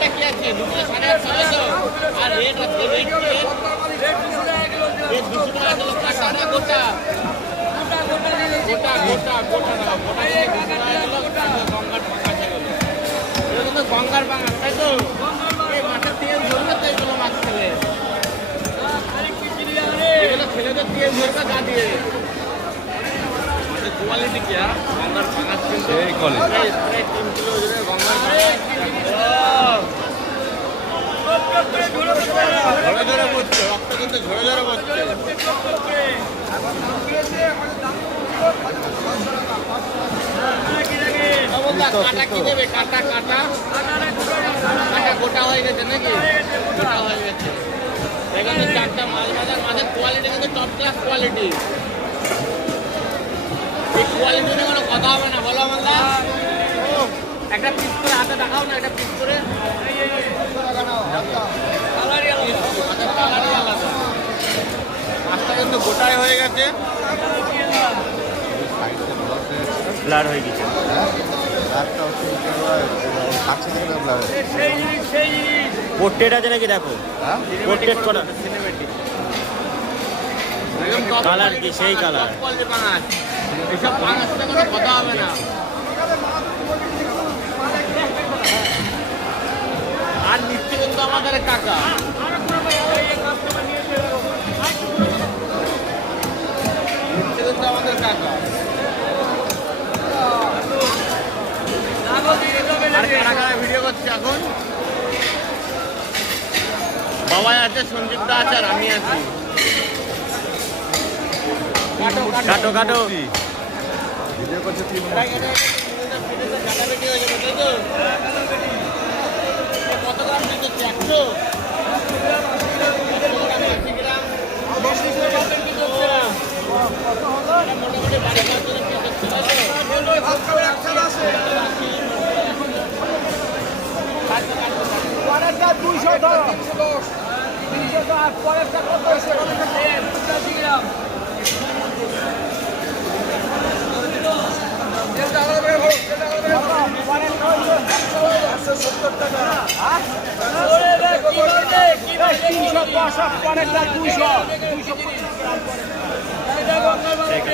রেটটা কি আছে? 208.5 আর রেট আছে, রেট কি? রেট 200 টাকা কিলো কাটা গোটা গোটা গোটা গোটা না গোটা গঙ্গার পাঙ্গা গেল। এটা কিন্তু গঙ্গার পাঙ্গা, তাই তো? এই মাছের তেল ঝরবে, তাই এগুলো মাছ খেলে এগুলো খেলে তো তেল ঝরবে গা দিয়ে। মাছের কোয়ালিটি কি? গঙ্গার পাঙ্গা কিন্তু এই কোয়ালিটি 3 কিলো গঙ্গার ঝরে ঝরে পড়ছে, রক্ত কিন্তু ঝরে ঝরে পড়ছে। কাটা কি দেবে? কাটা কাটা কাটা গোটা হয়ে গেছে নাকি? গোটা হয়ে গেছে। এখানে 4টা মাছ বাজার, মাছের কোয়ালিটি কিন্তু টপ ক্লাস কোয়ালিটি। এই কোয়ালিটি নিয়ে কোনো কথা হবে না, বলো মালদা। একটা পিস করে হাতে দেখাও না, একটা পিস করে। মাছটা কিন্তু গোটায় হয়ে গেছে, ব্লার হয়ে গেছে। পোর্ট্রেট আছে নাকি দেখো, পোর্ট্রেট করা কালার কি সেই কালার। এসব পাঙাশে কোনো কথা হবে না। আর নিচ্ছে কিন্তু আমাদের টাকা, নিচ্ছে কিন্তু আমাদের টাকা। আর কারা কারা ভিডিও করছে এখন? বাবাই আছে, সঞ্জীব দা আছে, আর আমি আছি। কাটো কাটো ভিডিও করছে। কত গ্রাম দিচ্ছে? 100 মোটামুটি বাড়ি পরেরটা 200 ধরো, 310 আর পরেরটা কত? 85 গ্রাম। পরেরটা 200